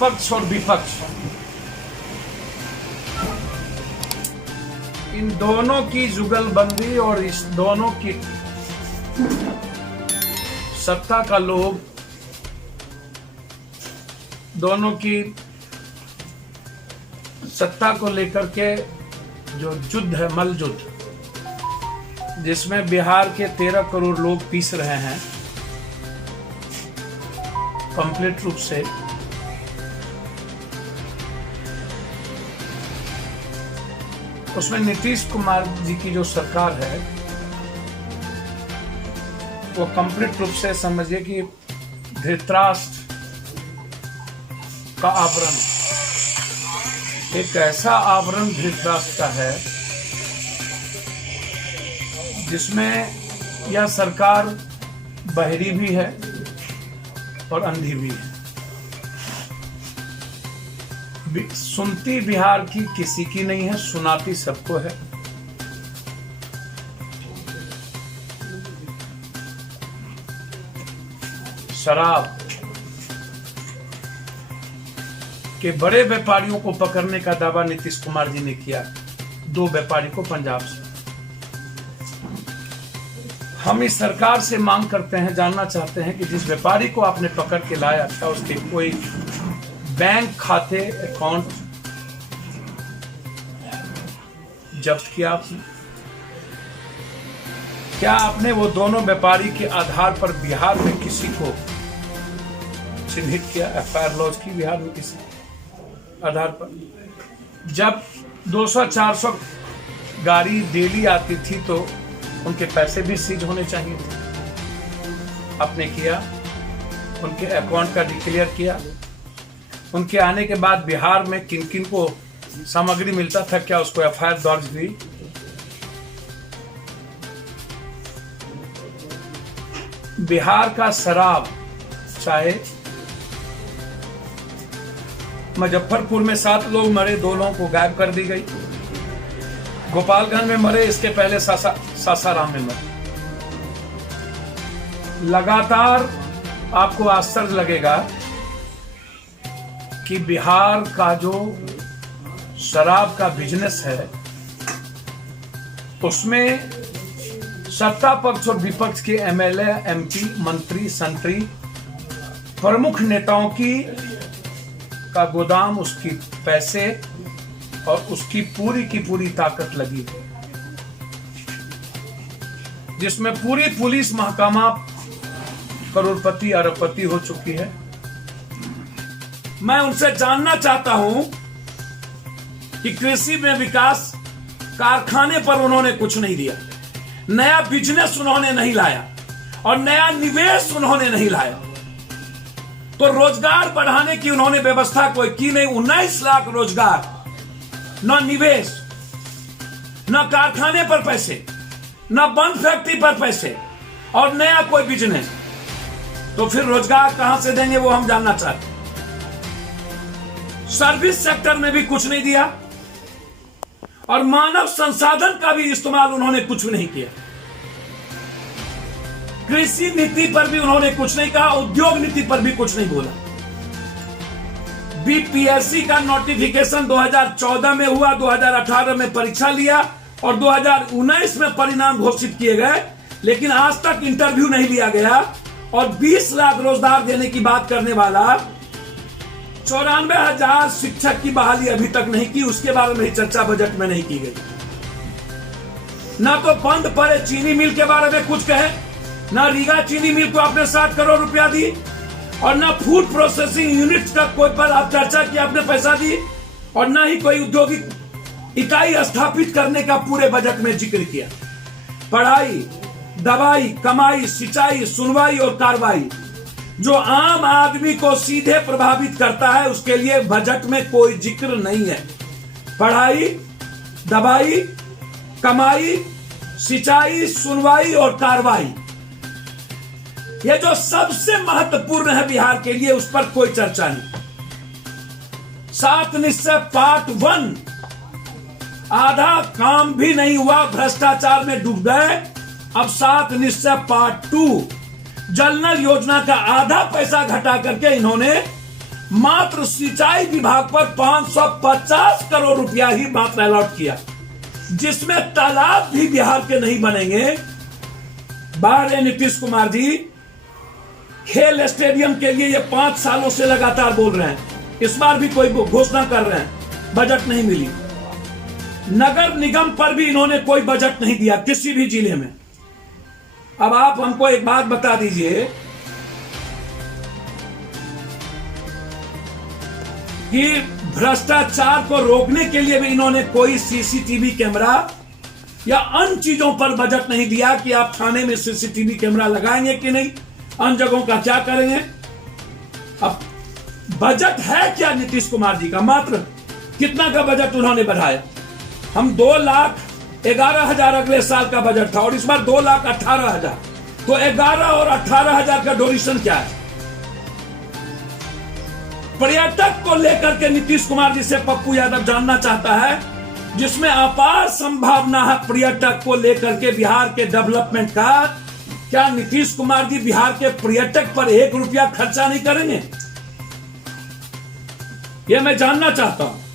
पक्ष और विपक्ष, इन दोनों की जुगलबंदी और इस दोनों की सत्ता का लोभ, दोनों की सत्ता को लेकर के जो युद्ध है, मल युद्ध, जिसमें बिहार के 13 करोड़ लोग पीस रहे हैं कंप्लीट रूप से, उसमें नीतीश कुमार जी की जो सरकार है वो कंप्लीट रूप से समझिए कि धृतराष्ट्र का आवरण, एक ऐसा आवरण धृतराष्ट्र का है जिसमें यह सरकार बहरी भी है और अंधी भी है। सुनती बिहार की किसी की नहीं है, सुनाती सबको है। शराब के बड़े व्यापारियों को पकड़ने का दावा नीतीश कुमार जी ने किया, 2 व्यापारी को पंजाब से। हम इस सरकार से मांग करते हैं, जानना चाहते हैं कि जिस व्यापारी को आपने पकड़ के लाया था उसके कोई बैंक खाते, अकाउंट जब्त किया आपने? क्या आपने वो दोनों व्यापारी के आधार पर बिहार में किसी को चिन्हित किया, एफआईआर लॉन्च की बिहार में किसी आधार पर? जब 200-400 गाड़ी डेली आती थी तो उनके पैसे भी सीज होने चाहिए थे, आपने किया? उनके अकाउंट का डिक्लेयर किया? उनके आने के बाद बिहार में किन किन को सामग्री मिलता था, क्या उसको एफआईआर दर्ज हुई? बिहार का शराब, चाहे मुजफ्फरपुर में 7 लोग मरे, 2 लोगों को गायब कर दी गई, गोपालगंज में मरे, इसके पहले सासाराम में मरे। लगातार आपको आश्चर्य लगेगा कि बिहार का जो शराब का बिजनेस है उसमें सत्ता पक्ष और विपक्ष के एमएलए, एमपी, मंत्री, संतरी, प्रमुख नेताओं का गोदाम, उसकी पैसे और उसकी पूरी ताकत लगी है, जिसमें पूरी पुलिस महकमा करोड़पति अरबपति हो चुकी है। मैं उनसे जानना चाहता हूं कि कृषि में विकास, कारखाने पर उन्होंने कुछ नहीं दिया, नया बिजनेस उन्होंने नहीं लाया और नया निवेश उन्होंने नहीं लाया, तो रोजगार बढ़ाने की उन्होंने व्यवस्था कोई की नहीं। 19 लाख रोजगार, न निवेश, न कारखाने पर पैसे, न बंद फैक्ट्री पर पैसे और नया कोई बिजनेस, तो फिर रोजगार कहां से देंगे वो हम जानना चाहते हैं। सर्विस सेक्टर में भी कुछ नहीं दिया और मानव संसाधन का भी इस्तेमाल उन्होंने कुछ नहीं किया। कृषि नीति पर भी उन्होंने कुछ नहीं कहा, उद्योग नीति पर भी कुछ नहीं बोला। बीपीएससी का नोटिफिकेशन 2014 में हुआ, 2018 में परीक्षा लिया और 2019 में परिणाम घोषित किए गए, लेकिन आज तक इंटरव्यू नहीं लिया गया। और 20 लाख रोजगार देने की बात करने वाला 94,000 शिक्षक की बहाली अभी तक नहीं की, उसके बारे में चर्चा बजट में नहीं की गई। ना तो बंद पड़े चीनी मिल के बारे में कुछ कहे, ना रीगा चीनी मिल को आपने 60 करोड़ रुपया दी, और ना फूड प्रोसेसिंग यूनिट तक कोई पर आप चर्चा की आपने पैसा दी, और ना ही कोई औद्योगिक इकाई स्थापित करने का पूरे बजट में जिक्र किया। पढ़ाई, दवाई, कमाई, सिंचाई, सुनवाई और कार्रवाई जो आम आदमी को सीधे प्रभावित करता है, उसके लिए बजट में कोई जिक्र नहीं है। पढ़ाई, दवाई, कमाई, सिंचाई, सुनवाई और कार्रवाई, ये जो सबसे महत्वपूर्ण है बिहार के लिए, उस पर कोई चर्चा नहीं। 7 निश्चय पार्ट 1 आधा काम भी नहीं हुआ, भ्रष्टाचार में डूब गए। अब 7 निश्चय पार्ट 2 जल नल योजना का आधा पैसा घटा करके इन्होंने मात्र सिंचाई विभाग पर 550 करोड़ रुपया ही मात्र अलॉट किया, जिसमें तालाब भी बिहार के नहीं बनेंगे। बाहर नीतीश कुमार जी खेल स्टेडियम के लिए ये 5 सालों से लगातार बोल रहे हैं, इस बार भी कोई घोषणा कर रहे हैं, बजट नहीं मिली। नगर निगम पर भी इन्होंने कोई बजट नहीं दिया किसी भी जिले में। अब आप हमको एक बात बता दीजिए कि भ्रष्टाचार को रोकने के लिए भी इन्होंने कोई सीसीटीवी कैमरा या अन्य चीजों पर बजट नहीं दिया कि आप थाने में सीसीटीवी कैमरा लगाएंगे कि नहीं, अन्य जगहों का क्या करेंगे। अब बजट है क्या नीतीश कुमार जी का? मात्र कितना का बजट उन्होंने बढ़ाया? हम 2,11,000 अगले साल का बजट था और इस बार 2,18,000, तो 11 और 18,000 का डोनेशन क्या है? पर्यटक को लेकर के नीतीश कुमार जी से पप्पू यादव जानना चाहता है, जिसमें अपार संभावना है पर्यटक को लेकर के बिहार के डेवलपमेंट का। क्या नीतीश कुमार जी बिहार के पर्यटक पर 1 रुपया खर्चा नहीं करेंगे? यह मैं जानना चाहता हूं।